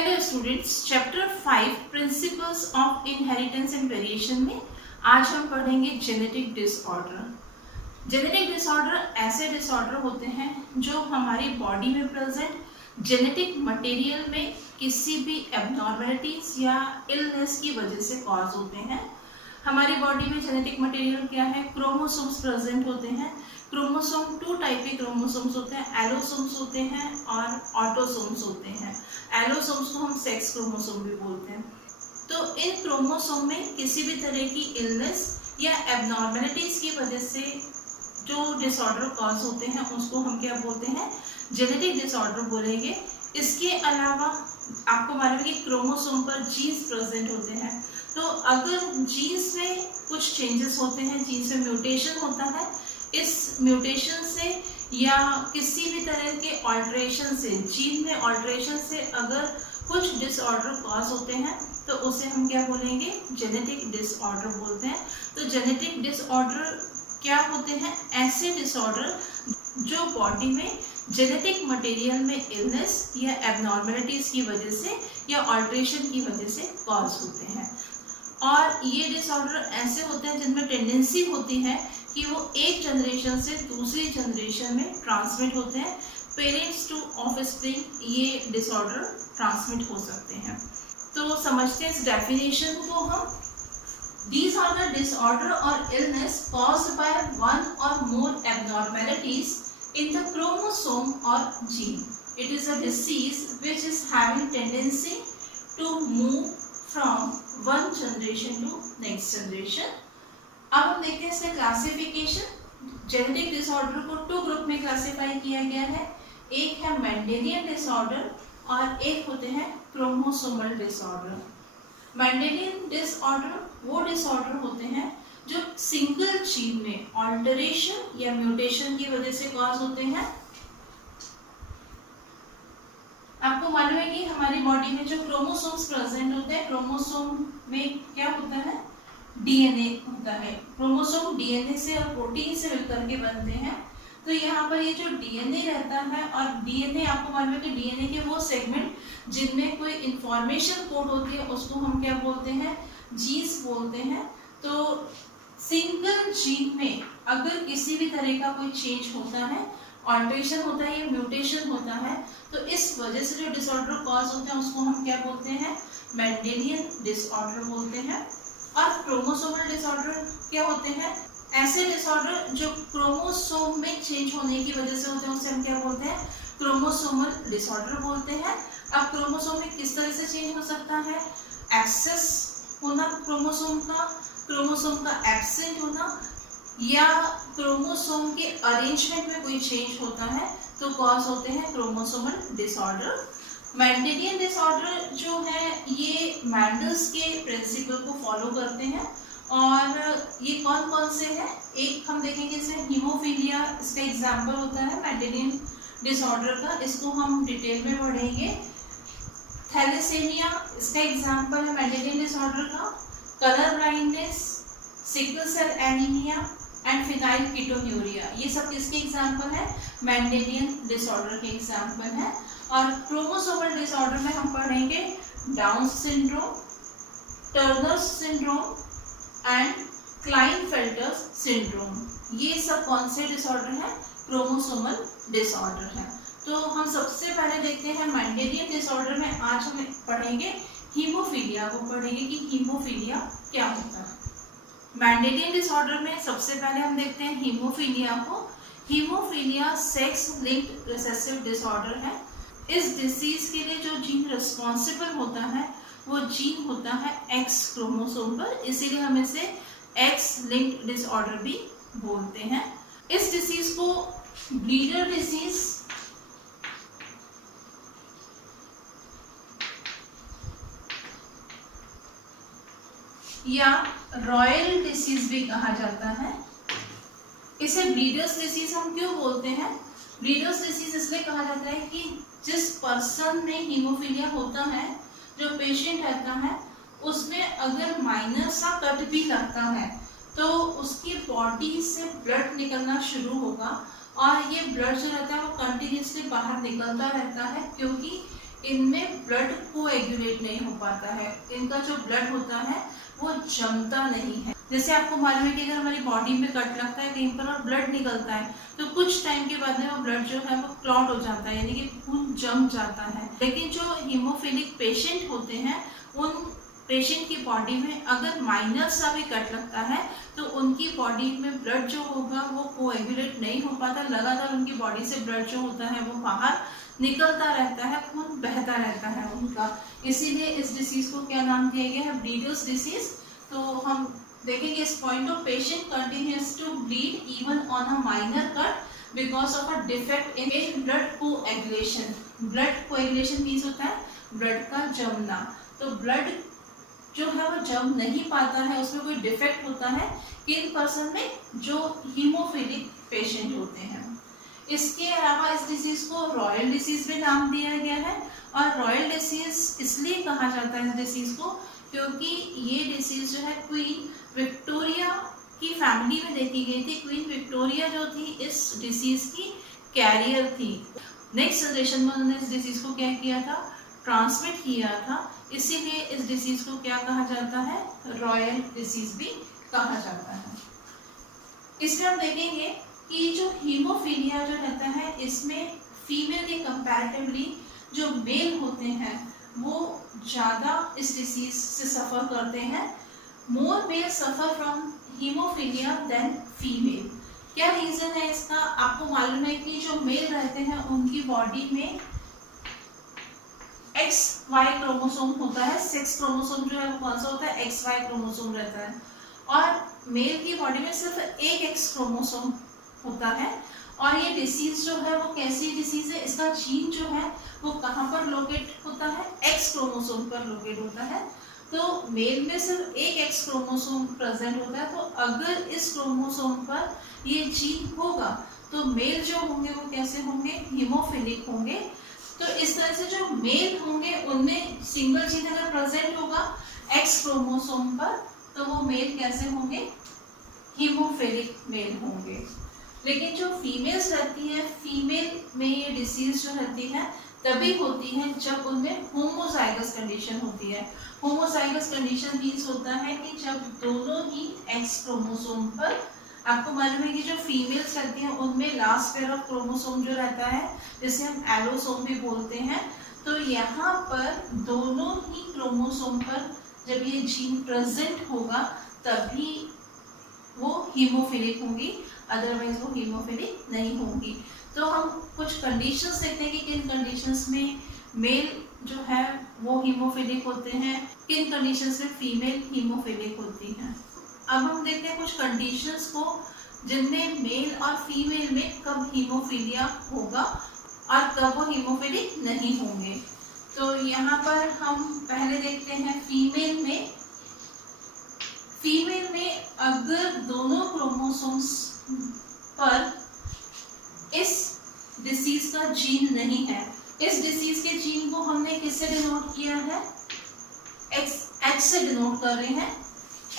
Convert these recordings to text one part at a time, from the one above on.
Hello students, chapter 5 principles of inheritance and variation में आज हम पढ़ेंगे जेनेटिक डिसऑर्डर। जेनेटिक डिसऑर्डर ऐसे डिसऑर्डर होते हैं जो हमारी बॉडी में प्रेजेंट जेनेटिक मटेरियल में किसी भी एबनॉर्मलिटीज या इलनेस की वजह से कॉज होते हैं। हमारी बॉडी में जेनेटिक मटेरियल क्या है? क्रोमोसोम्स प्रेजेंट होते हैं। क्रोमोसोम 2 टाइप के क्रोमोसोम्स होते हैं, एलोसोम्स होते हैं और ऑटोसोम्स होते हैं। एलोसोम्स को हम सेक्स क्रोमोसोम भी बोलते हैं। तो इन क्रोमोसोम में किसी भी तरह की इलनेस या एबनॉर्मलिटीज की वजह से जो डिसऑर्डर कॉज होते हैं उसको हम क्या बोलते हैं? जेनेटिक डिसऑर्डर बोलेंगे। इसके अलावा आपको मालूम है कि क्रोमोसोम पर जीन्स प्रेजेंट होते हैं। तो अगर जीन्स में कुछ चेंजेस होते हैं, जीन्स में म्यूटेशन होता है, इस म्यूटेशन से या किसी भी तरह के ऑल्ट्रेशन से, जीन में ऑल्ट्रेशन से अगर कुछ डिसऑर्डर कॉज होते हैं तो उसे हम क्या बोलेंगे? जेनेटिक डिसऑर्डर बोलते हैं। तो जेनेटिक डिसऑर्डर क्या होते हैं? ऐसे डिसऑर्डर जो बॉडी में जेनेटिक मटेरियल में इलनेस या एबनॉर्मलिटीज की वजह से या ऑल्ट्रेशन की वजह से कॉज होते हैं। और ये डिसऑर्डर ऐसे होते हैं जिनमें टेंडेंसी होती है कि वो एक जनरेशन से दूसरी जनरेशन में ट्रांसमिट होते हैं। पेरेंट्स टू ऑफस्प्रिंग ये डिसऑर्डर ट्रांसमिट हो सकते हैं। तो समझते हैं इस डेफिनेशन को हम। These are the disorder or illness caused by one or more abnormalities in the chromosome or gene. It is a disease which is having tendency to move from one generation to next generation. अब हम देखते हैं इसका classification. Genetic disorder को 2 group में classify किया गया है। एक है मेंडेलियन डिसऑर्डर और एक होते हैं क्रोमोसोमल डिसऑर्डर। मेंडेलियन डिसऑर्डर वो डिसऑर्डर होते हैं जो सिंगल जीन में ऑल्टरेशन या म्यूटेशन की वजह से कॉज होते हैं। आपको मालूम है कि हमारी बॉडी में जो क्रोमोसोम्स प्रेजेंट होते हैं, क्रोमोसोम में क्या होता है? डीएनए होता है। क्रोमोसोम डीएनए से और प्रोटीन से मिलकर के बनते हैं। तो यहाँ पर ये जो डीएनए रहता है, और डीएनए आपको मालूम है कि डीएनए के वो सेगमेंट जिनमें कोई इंफॉर्मेशन कोड होती है उसको हम क्या बोलते हैं? जीन्स बोलते हैं। तो सिंगल जीन में अगर किसी भी तरह का कोई चेंज होता है, ऑल्ट्रेशन होता है या म्यूटेशन होता है, तो इस वजह से जो डिसऑर्डर कॉज होते हैं उसको हम क्या बोलते हैं? मेंडेलियन डिसऑर्डर बोलते हैं। और क्रोमोसोमल डिसऑर्डर क्या होते हैं? ऐसे डिसऑर्डर जो क्रोमोसोम में चेंज होने की वजह से होते हैं उसे हम क्या बोलते हैं? क्रोमोसोमल डिसऑर्डर बोलते हैं। अब क्रोमोसोम में किस तरह से चेंज हो सकता है? एक्सेस होना क्रोमोसोम का एब्सेंट होना, या क्रोमोसोम के अरेंजमेंट में कोई चेंज होता है तो कॉज होते हैं क्रोमोसोमल डिसऑर्डर। मेंडेलियन डिसऑर्डर जो है ये मैंडल्स के प्रिंसिपल को फॉलो करते हैं। और ये कौन कौन से हैं? एक हम देखेंगे इसमें हीमोफीलिया, इसका एग्जाम्पल होता है मेंडेलियन डिसऑर्डर का, इसको हम डिटेल में पढ़ेंगे। थैलेसेमिया इसका एग्जाम्पल है मेंडेलियन डिसऑर्डर का। Colour blindness, sickle cell anaemia and फिनाइल कीटोन्यूरिया, ये सब किसके एग्जाम्पल है? मेंडेलियन डिसऑर्डर के एग्जाम्पल है। और क्रोमोसोमल डिसऑर्डर में हम पढ़ेंगे down syndrome, Turner syndrome and Klinefelter syndrome. ये सब कौन से डिसऑर्डर हैं? क्रोमोसोमल डिसऑर्डर हैं। तो हम सबसे पहले देखते हैं मेंडेलियन डिसऑर्डर में आज हम पढ़ेंगे हीमोफीलिया को, पढ़ेंगे कि हीमोफीलिया क्या होता है। मेंडेलियन डिसऑर्डर में सबसे पहले हम देखते हैं हीमोफीलिया को। Haemophilia sex linked recessive disorder है। इस डिसीज के लिए जो जीन रिस्पॉन्सिबल होता है वो जीन होता है एक्स क्रोमोसोम पर, इसीलिए हम इसे एक्स लिंक्ड डिसऑर्डर भी बोलते हैं। इस डिसीज को ब्लीडर डिसीज या रॉयल डिसीज भी कहा जाता है। इसे ब्लीडर्स डिसीज हम क्यों बोलते हैं? ब्लीडर्स डिसीज इसलिए कहा जाता है कि जिस पर्सन में हीमोफीलिया होता है, जो पेशेंट रहता है, उसमें अगर माइनर सा कट भी लगता है तो उसकी बॉडी से ब्लड निकलना शुरू होगा, और ये ब्लड जो रहता है वो कंटिन्यूसली बाहर निकलता रहता है, क्योंकि इनमें ब्लड कोएगुलेट नहीं हो पाता है, इनका जो ब्लड होता है वो जमता नहीं है। जैसे आपको मालूम है कि अगर हमारी बॉडी में कट लगता है कहीं पर और ब्लड निकलता है तो कुछ टाइम के बाद में वो ब्लड जो है वो क्लॉट हो जाता है, यानी कि खून जम जाता है। लेकिन जो हीमोफिलिक पेशेंट होते हैं उन पेशेंट की बॉडी में अगर माइनर सा भी कट लगता है तो उनकी बॉडी में ब्लड जो होगा वो कोएगुलेट नहीं हो पाता, लगातार उनकी बॉडी से ब्लड जो होता है वो बाहर निकलता रहता है, खून बहता रहता है उनका। इसीलिए इस डिसीज को क्या नाम दिया गया है, ब्लीडर्स डिसीज। तो हम देखेंगे इस point of patient continues to bleed even on a minor cut because of a defect in blood coagulation. Blood coagulation means होता है ब्लड का जमना। तो ब्लड जो है वो जम नहीं पाता है, उसमें कोई डिफेक्ट होता है किन पर्सन में, जो हीमोफिलिक पेशेंट होते हैं। इसके अलावा इस डिसीज को रॉयल डिसीज भी नाम दिया गया है। और रॉयल डिसीज इसलिए कहा जाता है इस डिसीज को क्योंकि ये डिसीज जो है क्वीन विक्टोरिया की फैमिली में देखी गई थी। क्वीन विक्टोरिया जो थी इस डिसीज की कैरियर थी। नेक्स्ट जनरेशन में उन्होंने इस डिसीज को क्या किया था, ट्रांसमिट किया था। इसीलिए इस डिसीज को क्या कहा जाता है, रॉयल डिसीज भी कहा जाता है। इसमें हम देखेंगे कि जो हीमोफीलिया जो रहता है इसमें फीमेल के कंपैरेटिवली जो मेल होते हैं वो ज़्यादा इस डिसीज से सफ़र करते हैं। More male suffer from haemophilia than female. क्या रीज़न है इसका, आपको मालूम है कि जो मेल रहते हैं उनकी बॉडी में XY क्रोमोसोम होता है। सेक्स क्रोमोसोम जो है वो कौन सा होता है, XY क्रोमोसोम रहता है। और मेल की बॉडी में सिर्फ एक X क्रोमोसोम होता है। और ये डिसीज जो है वो कैसी डिसीज है, इसका जीन जो है वो कहाँ पर लोकेट होता है, X क्रोमोसोम पर लोकेट होता है। तो मेल में सिर्फ एक X क्रोमोसोम प्रेजेंट होता है। तो अगर इस क्रोमोसोम पर ये जीन होगा तो मेल जो होंगे वो कैसे होंगे, हीमोफिलिक होंगे। तो इस तरह से जो मेल होंगे उनमें सिंगल जीन अगर प्रेजेंट होगा X क्रोमोसोम पर तो वो मेल कैसे होंगे, हीमोफिलिक मेल होंगे। लेकिन जो फीमेल्स रहती है, फीमेल में ये डिसीज जो रहती है तभी होती है जब उनमें होमोजाइगस कंडीशन होती है। होमोजाइगस कंडीशन मीन्स होता है कि जब दोनों ही X क्रोमोसोम पर, आपको मालूम है कि जो फीमेल्स रहती हैं उनमें लास्ट पेयर ऑफ क्रोमोसोम जो रहता है जिसे हम एलोसोम भी बोलते हैं। तो यहाँ पर दोनों ही क्रोमोसोम पर जब ये जीन प्रेजेंट होगा तभी वो हीमोफिलिक होंगी, अदरवाइज वो हीमोफिलिक नहीं होंगी। तो हम कुछ कंडीशंस देखते हैं कि किन कंडीशंस में मेल जो है वो हीमोफिलिक होते हैं, किन कंडीशंस में फीमेल हीमोफिलिक होती हैं। अब हम देखते हैं कुछ कंडीशंस को जिनमें मेल और फीमेल में कब हीमोफीलिया होगा और कब वो हीमोफिलिक नहीं होंगे। तो यहाँ पर हम पहले देखते हैं फीमेल में। फीमेल में अगर दोनों क्रोमोसोम्स पर इस डिसीज का जीन नहीं है, इस डिसीज के जीन को हमने किससे डिनोट किया है, X से डिनोट कर रहे हैं।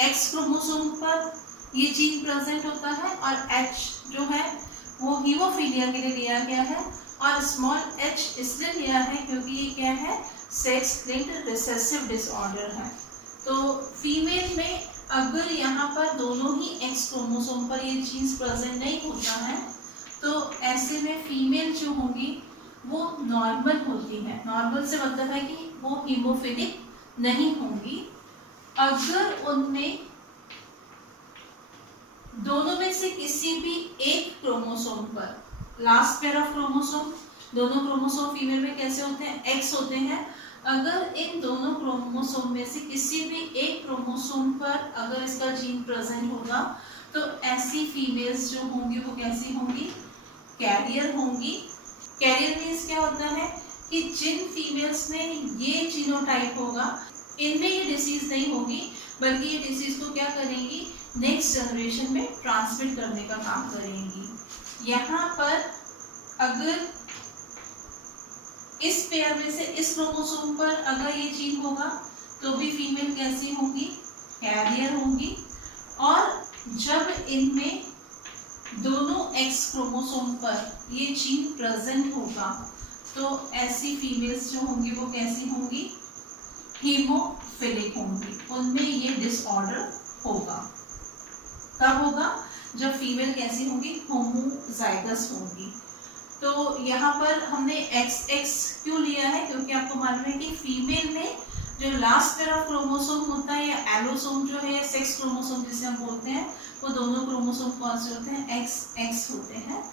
X क्रोमोसोम पर ये जीन प्रेजेंट होता है और H जो है वो हीमोफीलिया के लिए लिया गया है। और स्मॉल h इसलिए लिया है क्योंकि ये क्या है, सेक्स लिंक्ड रिसेसिव डिसऑर्डर है। तो फीमेल में अगर यहाँ पर दोनों ही X क्रोमोसोम पर ये जीन्स प्रेजेंट नहीं होता है तो ऐसे में फीमेल जो होंगी वो नॉर्मल होती है। नॉर्मल से मतलब है कि वो हीमोफिलिक नहीं होंगी। अगर उनमें दोनों में से किसी भी एक क्रोमोसोम पर, लास्ट पेयर ऑफ क्रोमोसोम, दोनों क्रोमोसोम फीमेल में कैसे होते हैं, X होते हैं। अगर इन दोनों क्रोमोसोम में से किसी भी एक क्रोमोसोम पर अगर इसका जीन प्रेजेंट होगा तो ऐसी फीमेल्स जो होंगी वो कैसी होंगी, कैरियर होंगी। कैरियर मीन्स क्या होता है कि जिन फीमेल्स में ये जीनोटाइप होगा इनमें ये डिसीज नहीं होगी, बल्कि ये डिसीज को क्या करेंगी, नेक्स्ट जनरेशन में ट्रांसमिट करने का काम करेंगी। यहाँ पर अगर इस पेयर में से इस क्रोमोसोम पर अगर ये जीन होगा तो भी फीमेल कैसी होंगी, कैरियर होंगी। और जब इनमें दोनों X क्रोमोसोम पर ये जीन प्रेजेंट होगा तो ऐसी फीमेल्स जो होंगी वो कैसी होंगी, हीमोफिलिक होंगी, उनमें ये डिसऑर्डर होगा। कब होगा, जब फीमेल कैसी होंगी, होमोजाइगस होंगी। तो यहाँ पर हमने XX क्यों लिया है, क्योंकि आपको मालूम है कि फीमेल में जो लास्ट पेयर ऑफ क्रोमोसोम होता है या एलोसोम जो है, सेक्स क्रोमोसोम जिसे हम बोलते हैं, वो दोनों क्रोमोसोम कौन से होते हैं, XX होते हैं।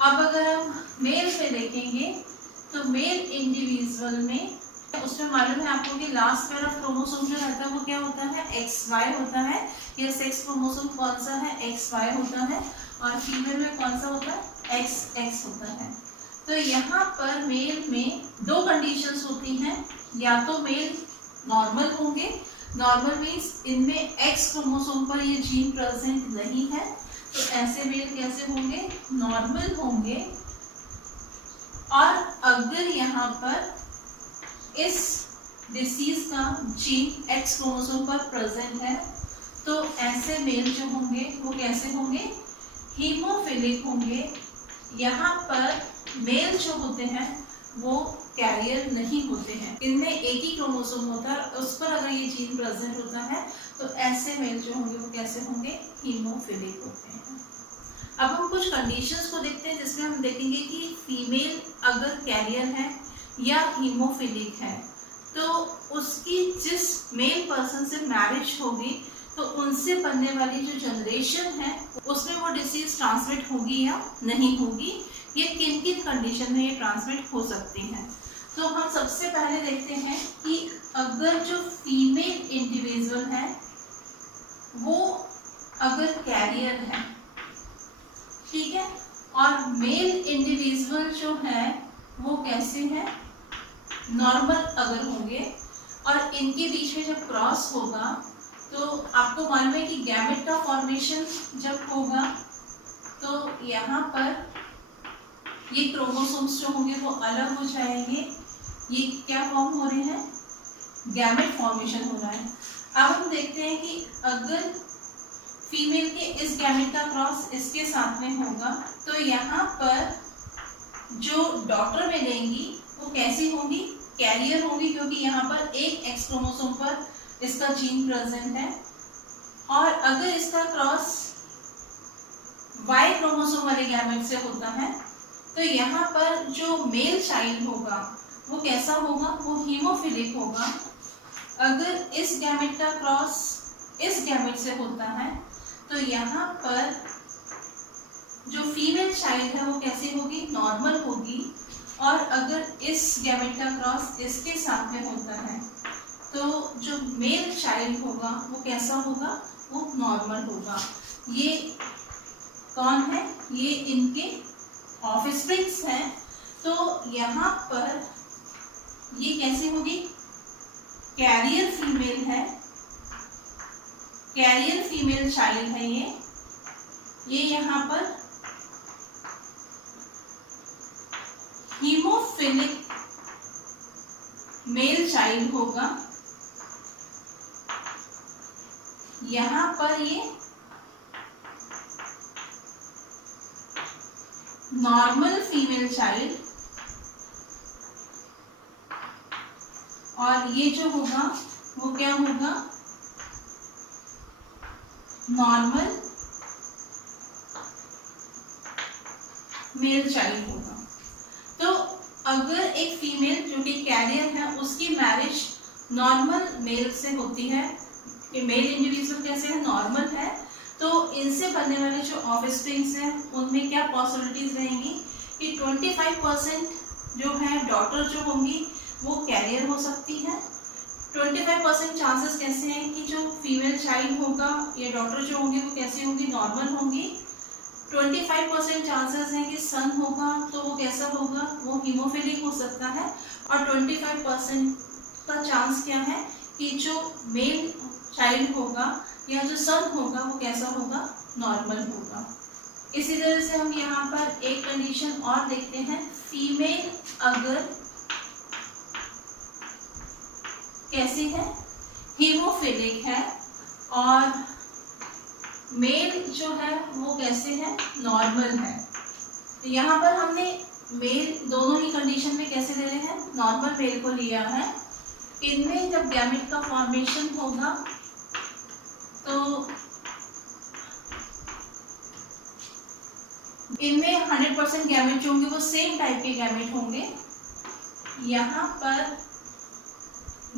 अब अगर हम मेल पे देखेंगे तो मेल इंडिविजुअल में उसमें मालूम है आपको कि लास्ट पेयर ऑफ क्रोमोसोम जो रहता है वो क्या होता है, XY होता है। ये सेक्स क्रोमोसोम कौन सा है, XY होता है, और फीमेल में कौन सा होता है, XX होता है। तो यहाँ पर मेल में दो कंडीशंस होती हैं, या तो मेल नॉर्मल होंगे, नॉर्मल मीन्स इनमें X क्रोमोसोम पर ये जीन प्रेजेंट नहीं है, तो ऐसे मेल कैसे होंगे, नॉर्मल होंगे। और अगर यहाँ पर इस डिसीज का जीन X क्रोमोसोम पर प्रेजेंट है, तो ऐसे मेल जो होंगे वो कैसे होंगे, हीमोफिलिक होंगे। यहाँ पर मेल जो होते हैं वो कैरियर नहीं होते हैं, इनमें एक ही क्रोमोसोम होता है, उस पर अगर ये जीन प्रेजेंट होता है तो ऐसे मेल जो होंगे वो कैसे होंगे, हीमोफिलिक होते हैं। अब हम कुछ कंडीशंस को देखते हैं जिसमें हम देखेंगे कि फीमेल अगर कैरियर है या हीमोफिलिक है तो उसकी जिस मेल पर्सन से मैरिज होगी तो उनसे बनने वाली जो जनरेशन है उसमें वो डिसीज ट्रांसमिट होगी या नहीं होगी, ये किन किन कंडीशन में ये ट्रांसमिट हो सकती हैं। तो हम सबसे पहले देखते हैं कि अगर जो फीमेल इंडिविजुअल है वो अगर कैरियर है, ठीक है, और मेल इंडिविजुअल जो है वो कैसे हैं, नॉर्मल अगर होंगे, और इनके बीच में जब क्रॉस होगा तो आपको मालूम है कि गैमेट का फॉर्मेशन जब होगा तो यहाँ पर ये क्रोमोसोम्स जो होंगे वो अलग हो जाएंगे, ये क्या फॉर्म हो रहे हैं, गैमेट फॉर्मेशन हो रहा है। अब हम देखते हैं कि अगर फीमेल के इस गैमेट का क्रॉस इसके साथ में होगा तो यहाँ पर जो डॉटर मिलेंगी वो कैसी होंगी, कैरियर होंगी, क्योंकि यहाँ पर एक X क्रोमोसोम पर इसका जीन प्रेजेंट है। और अगर इसका क्रॉस Y क्रोमोसोम वाले गैमेट से होता है तो यहाँ पर जो मेल चाइल्ड होगा वो कैसा होगा, वो हीमोफिलिक होगा। अगर इस गैमेट का क्रॉस इस गैमेट से होता है तो यहाँ पर जो फीमेल चाइल्ड है वो कैसी होगी, नॉर्मल होगी। और अगर इस गैमेट का क्रॉस इसके साथ में होता है तो जो मेल चाइल्ड होगा वो कैसा होगा, वो नॉर्मल होगा। ये कौन है, ये इनके ऑफस्प्रिंग्स हैं। तो यहाँ पर ये कैसे होगी, कैरियर फीमेल है, कैरियर फीमेल चाइल्ड है ये यहाँ पर हीमोफिलिक मेल चाइल्ड होगा, यहाँ पर ये नॉर्मल फीमेल चाइल्ड, और ये जो होगा वो क्या होगा, नॉर्मल मेल चाइल्ड होगा। तो अगर एक फीमेल जो कि कैरियर है उसकी मैरिज नॉर्मल मेल से होती है, कि मेल इंडिविजुअल कैसे है, नॉर्मल है, तो इनसे बनने वाले जो ऑफस्प्रिंग्स हैं उनमें क्या पॉसिबिलिटीज रहेंगी कि 25% जो है डॉटर जो होंगी वो कैरियर हो सकती है। 25% चांसेस कैसे हैं कि जो फीमेल चाइल्ड होगा या डॉटर जो होंगी वो कैसी होंगी, नॉर्मल होंगी। 25% चांसेस हैं कि सन होगा तो वो कैसा होगा, वो हीमोफिलिक हो सकता है। और 25% का चांस क्या है कि जो मेल चाइल्ड होगा या जो सन होगा वो कैसा होगा, नॉर्मल होगा। इसी तरह से हम यहाँ पर एक कंडीशन और देखते हैं, फीमेल अगर कैसी है, हीमोफिलिक है, और मेल जो है वो कैसे है, नॉर्मल है। तो यहाँ पर हमने मेल दोनों ही कंडीशन में कैसे ले रहे हैं, नॉर्मल मेल को लिया है। इनमें जब गैमेट का फॉर्मेशन होगा तो इनमें 100% गैमेट जो होंगे वो सेम टाइप के गैमेट होंगे। यहाँ पर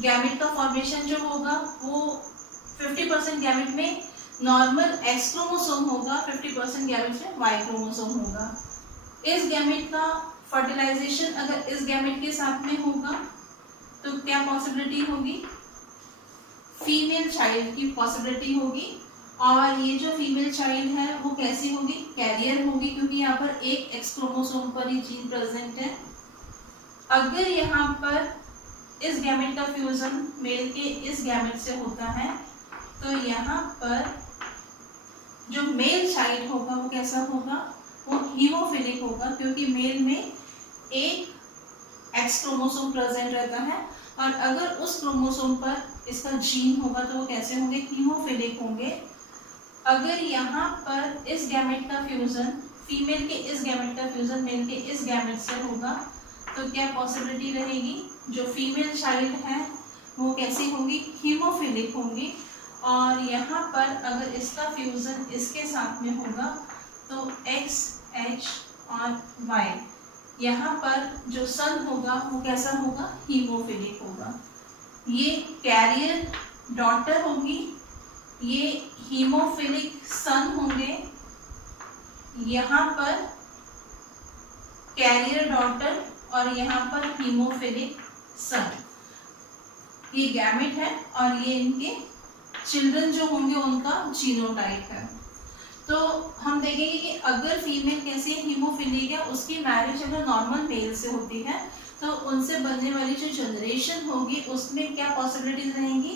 गैमेट का फॉर्मेशन जो होगा वो 50% गैमेट में नॉर्मल एक्स क्रोमोसोम होगा, 50% गैमेट में वाई क्रोमोसोम होगा। इस गैमेट का फर्टिलाइजेशन अगर इस गैमेट के साथ में होगा तो क्या पॉसिबिलिटी होगी, फीमेल चाइल्ड की पॉसिबिलिटी होगी। और ये जो फीमेल चाइल्ड है वो कैसी होगी, कैरियर होगी, क्योंकि यहाँ पर एक एक्स क्रोमोसोम पर ही जीन प्रेजेंट है। अगर यहाँ पर इस गैमेट का फ्यूजन मेल के इस गैमेट से होता है तो यहाँ पर जो मेल चाइल्ड होगा वो कैसा होगा, वो हीमोफिलिक होगा, क्योंकि मेल में एक एक्स क्रोमोसोम प्रेजेंट रहता है और अगर उस क्रोमोसोम पर इसका जीन होगा तो वो कैसे होंगे, हीमोफिलिक होंगे। अगर यहाँ पर इस गैमेट का फ्यूजन फीमेल के इस गैमेट का फ्यूजन मेल के इस गैमेट से होगा तो क्या पॉसिबिलिटी रहेगी, जो फीमेल चाइल्ड है वो कैसी होंगी, हीमोफिलिक होंगी। और यहाँ पर अगर इसका फ्यूजन इसके साथ में होगा तो एक्स एच और वाई, यहाँ पर जो सन होगा वो कैसा होगा, हीमोफिलिक होगा। ये कैरियर डॉटर होगी, ये हीमोफिलिक सन होंगे, यहाँ पर कैरियर डॉटर और यहाँ पर हीमोफिलिक सन। ये गैमेट है और ये इनके चिल्ड्रन जो होंगे उनका जीनोटाइप है। तो हम देखेंगे कि अगर फीमेल कैसी है, हीमोफिलिक है, उसकी मैरिज अगर नॉर्मल मेल से होती है तो उनसे बनने वाली जो जनरेशन होगी उसमें क्या पॉसिबिलिटीज रहेंगी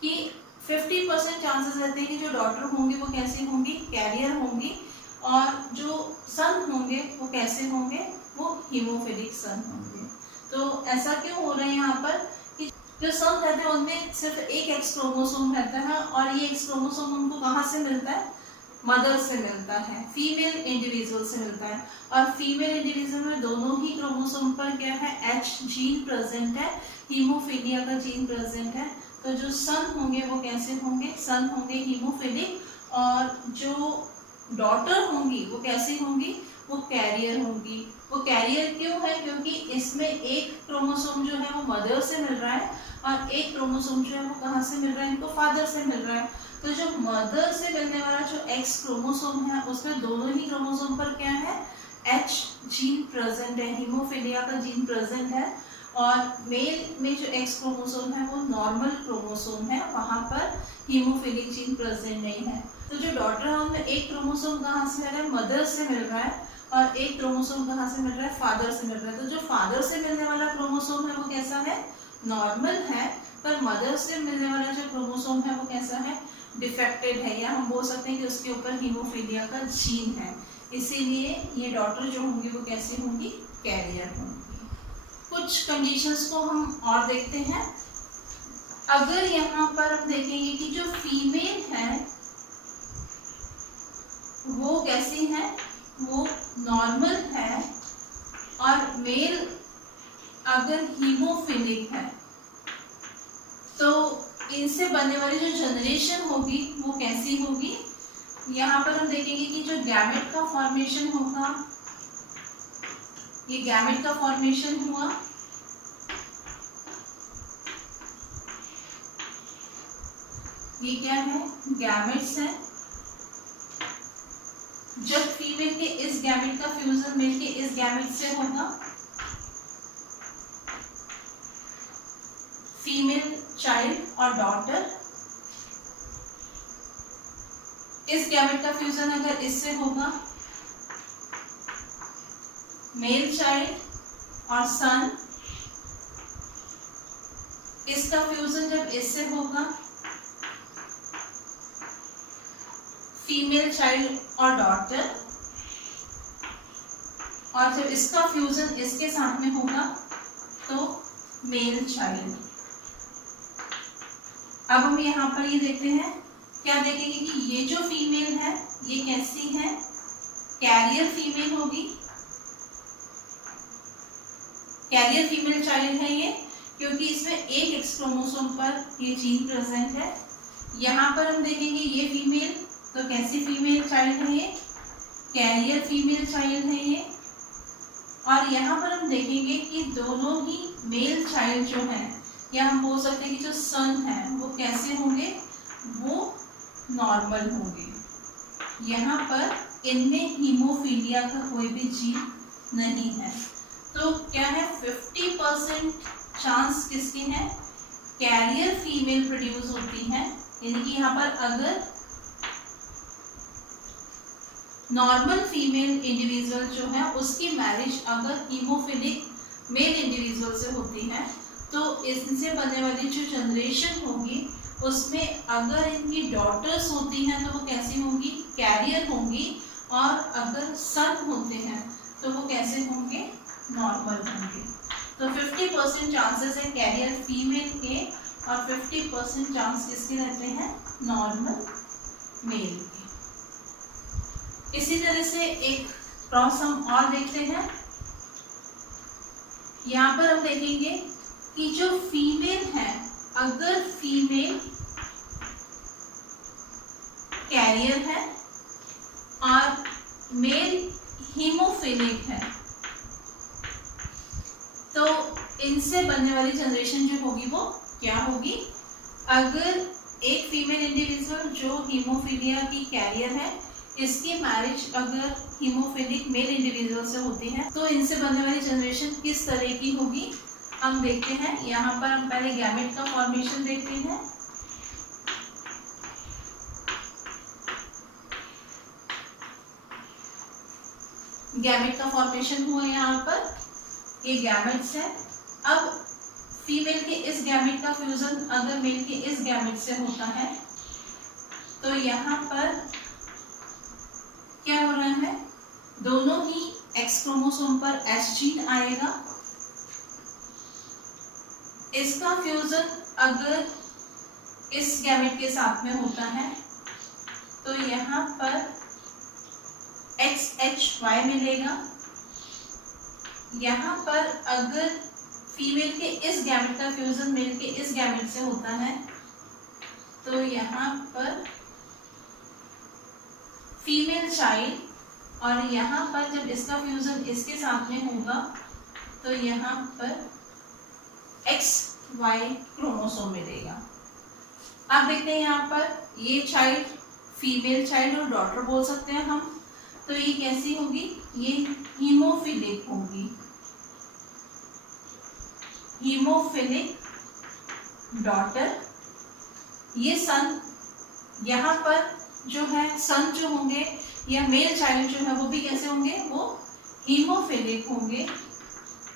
कि 50% चांसेस रहते हैं कि जो डॉटर होंगी वो कैसे होंगी, कैरियर होंगी, और जो सन होंगे वो कैसे होंगे, वो हीमोफिलिक सन होंगे। तो ऐसा क्यों हो रहा है यहाँ पर कि जो सन रहते हैं उनमें सिर्फ एक एक्स क्रोमोसोम रहता है और ये एक्स क्रोमोसोम उनको कहाँ से मिलता है, मदर से मिलता है, फीमेल इंडिविजुअल से मिलता है। और फीमेल इंडिविजुअल में दोनों ही क्रोमोसोम पर क्या है, एच जीन प्रेजेंट है, हीमोफीलिया का जीन प्रेजेंट है। तो जो सन होंगे वो कैसे होंगे, सन होंगे हीमोफिलिक, और जो डॉटर होंगी वो कैसी होंगी, वो कैरियर होंगी। वो कैरियर क्यों है, क्योंकि इसमें एक क्रोमोसोम जो है वो मदर से मिल रहा है और एक क्रोमोसोम जो है वो कहाँ से मिल रहा है, इनको फादर से मिल रहा है। तो जो मदर से मिलने वाला जो एक्स क्रोमोसोम है उसमें दोनों ही क्रोमोसोम पर क्या है, एच जीन प्रेजेंट है, हीमोफिलिया का जीन प्रेजेंट है। और मेल में जो एक्स क्रोमोसोम है वो नॉर्मल क्रोमोसोम है, वहां पर हीमोफिलिक जीन प्रेजेंट नहीं है। तो जो डॉटर है उनमें एक क्रोमोसोम कहाँ से मिल रहा है, मदर से मिल रहा है, और एक क्रोमोसोम कहाँ से मिल रहा है, फादर से मिल रहा है। तो जो फादर से मिलने वाला क्रोमोसोम है वो कैसा है, नॉर्मल है, पर मदर से मिलने वाला जो क्रोमोसोम है वो कैसा है, डिफेक्टेड है, या हम बोल सकते हैं कि उसके ऊपर हीमोफीलिया का जीन है। इसीलिए ये डॉटर जो होंगी वो कैसी होंगी, कैरियर होंगी। कुछ कंडीशंस को हम और देखते हैं। अगर यहाँ पर हम देखेंगे कि जो फीमेल है वो कैसी है, वो नॉर्मल है, और मेल अगर हीमोफिलिक है तो इनसे बनने वाली जो जनरेशन होगी वो कैसी होगी। यहाँ पर हम देखेंगे कि जो गैमेट का फॉर्मेशन होगा, ये गैमेट का फॉर्मेशन हुआ, ये क्या है, गैमेट्स है। जब फीमेल के इस गैमेट का फ्यूजन मेल के इस गैमेट से होगा, फीमेल चाइल्ड और डॉटर, इस गैमेट का फ्यूजन अगर इससे होगा, मेल चाइल्ड और सन, इसका फ्यूजन जब इससे होगा, फीमेल चाइल्ड और डॉटर, और जब इसका फ्यूजन इसके साथ में होगा तो मेल चाइल्ड। अब हम यहाँ पर ये देखते हैं, क्या देखेंगे कि ये जो फीमेल है ये कैसी है, कैरियर फीमेल होगी, कैरियर फीमेल चाइल्ड है ये, क्योंकि इसमें एक एक्स क्रोमोसोम पर ये जीन प्रेजेंट है। यहाँ पर हम देखेंगे ये फीमेल, तो कैसी फीमेल चाइल्ड है ये, कैरियर फीमेल चाइल्ड है ये। और यहाँ पर हम देखेंगे कि दोनों ही मेल चाइल्ड जो है, या हम बोल सकते हैं कि जो सन है वो कैसे होंगे, वो नॉर्मल होंगे। यहाँ पर इनमें हीमोफीलिया का कोई भी जीन नहीं है। तो क्या है, 50% चांस किसके हैं, कैरियर फीमेल प्रोड्यूस होती है। यानी कि यहाँ पर अगर नॉर्मल फीमेल इंडिविजुअल जो है उसकी मैरिज अगर हीमोफिलिक मेल इंडिविजुअल से होती है, तो इनसे बनने वाली जो जनरेशन होगी उसमें अगर इनकी डॉटर्स होती हैं तो वो कैसी होंगी, कैरियर होंगी। और अगर सन होते हैं तो वो कैसे होंगे, नॉर्मल होंगे। तो 50% चांसेस है कैरियर फीमेल के, और 50% चांस किसके रहते हैं, नॉर्मल मेल के। इसी तरह से एक क्रॉस हम और देखते हैं। यहाँ पर हम देखेंगे कि जो फीमेल है, अगर फीमेल कैरियर है और मेल हीमोफिलिक है, तो इनसे बनने वाली जनरेशन जो होगी वो क्या होगी। अगर एक फीमेल इंडिविजुअल जो हीमोफीलिया की कैरियर है, इसकी मैरिज अगर हीमोफिलिक मेल इंडिविजुअल से होती है, तो इनसे बनने वाली जनरेशन किस तरह की होगी हम देखते हैं। यहाँ पर हम पहले गैमेट का फॉर्मेशन देखते हैं। गैमेट का फॉर्मेशन हुआ यहाँ पर, ये गैमेट्स है। अब फीमेल के इस गैमेट का फ्यूजन अगर मेल के इस गैमेट से होता है, तो यहाँ पर क्या हो रहा है, दोनों ही एक्स क्रोमोसोम पर एच जीन आएगा। इसका फ्यूजन अगर इस गैमेट के साथ में होता है, तो यहाँ पर XHY मिलेगा। यहाँ पर अगर फीमेल के इस गैमेट का फ्यूजन मेल के इस गैमेट से होता है, तो यहाँ पर फीमेल चाइल्ड, और यहाँ पर जब इसका फ्यूजन इसके साथ में होगा तो यहाँ पर XY क्रोमोसोम मिलेगा। आप देखते हैं यहाँ पर ये चाइल्ड फीमेल चाइल्ड और डॉटर बोल सकते हैं हम, तो ये कैसी होगी, ये हीमोफिलिक होगी, हीमोफिलिक डॉटर। ये सन, यहाँ पर जो है सन जो होंगे या मेल चाइल्ड जो है वो भी कैसे होंगे, वो हीमोफिलिक होंगे,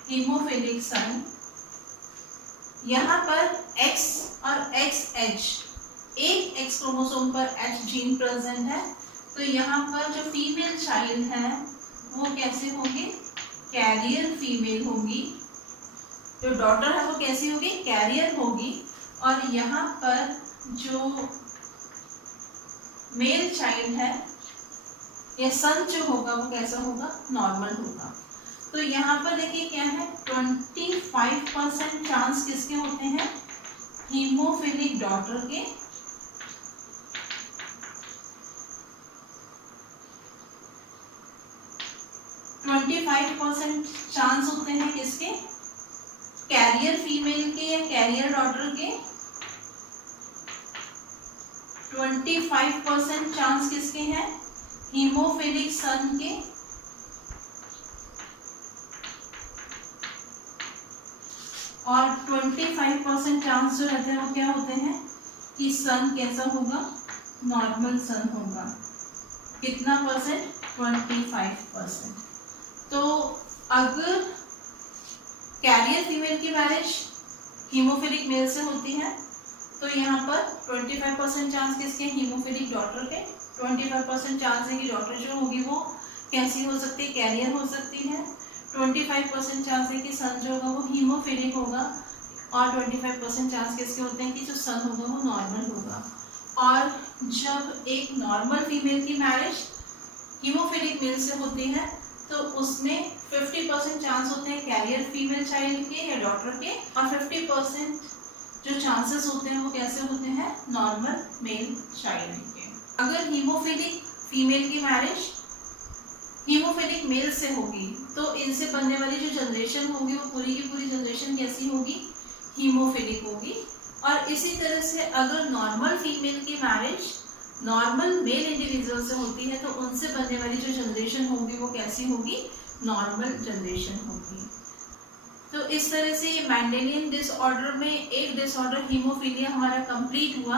हीमोफिलिक सन। यहाँ पर X और XH, एक X क्रोमोसोम पर H जीन प्रेजेंट है, तो यहाँ पर जो फीमेल चाइल्ड है वो कैसे होंगे, कैरियर फीमेल होगी। जो डॉटर है वो कैसी होगी, कैरियर होगी। और यहाँ पर जो मेल चाइल्ड है या सन जो होगा वो कैसा होगा, नॉर्मल होगा। तो यहाँ पर देखिए क्या है, 25% चांस किसके होते हैं, हीमोफिलिक डॉटर के। %25 चांस होते हैं किसके, कैरियर फीमेल के या कैरियर डॉटर के। 25% चांस किसके हैं, हीमोफिलिक सन के। और 25% चांस जो रहते हैं वो क्या होते हैं कि सन कैसा होगा, नॉर्मल सन होगा। कितना परसेंट, 25%। तो अगर कैरियर फीमेल की मैरिज हीमोफिलिक मेल से होती है, तो यहाँ पर 25% चांस किसके, हीमोफिलिक डॉटर के। 25% चांस है कि डॉटर जो होगी वो कैसी हो सकती है, कैरियर हो सकती है। 25% चांस है कि सन जो होगा वो हीमोफिलिक होगा। और 25% चांस किसके होते हैं कि जो सन होगा वो नॉर्मल होगा। और जब एक नॉर्मल फीमेल की मैरिज हीमोफिलिक मेल से होती है, तो उसमें 50% चांस होते हैं कैरियर फीमेल चाइल्ड के या डॉटर के, और 50% जो चांसेस होते हैं वो कैसे होते हैं, नॉर्मल मेल चाइल्ड के। अगर हीमोफिलिक फीमेल की मैरिज हीमोफिलिक मेल से होगी तो इनसे बनने वाली जो जनरेशन होगी वो पूरी की पूरी जनरेशन कैसी होगी, हीमोफिलिक होगी। और इसी तरह से अगर नॉर्मल फीमेल की मैरिज नॉर्मल मेल इंडिविजुअल से होती है तो उनसे बनने वाली जो जनरेशन होगी वो कैसी होगी, नॉर्मल जनरेशन होगी। तो इस तरह से ये मेंडेलियन डिसऑर्डर में एक डिसऑर्डर हीमोफीलिया हमारा कंप्लीट हुआ।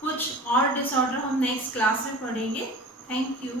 कुछ और डिसऑर्डर हम नेक्स्ट क्लास में पढ़ेंगे। Thank you.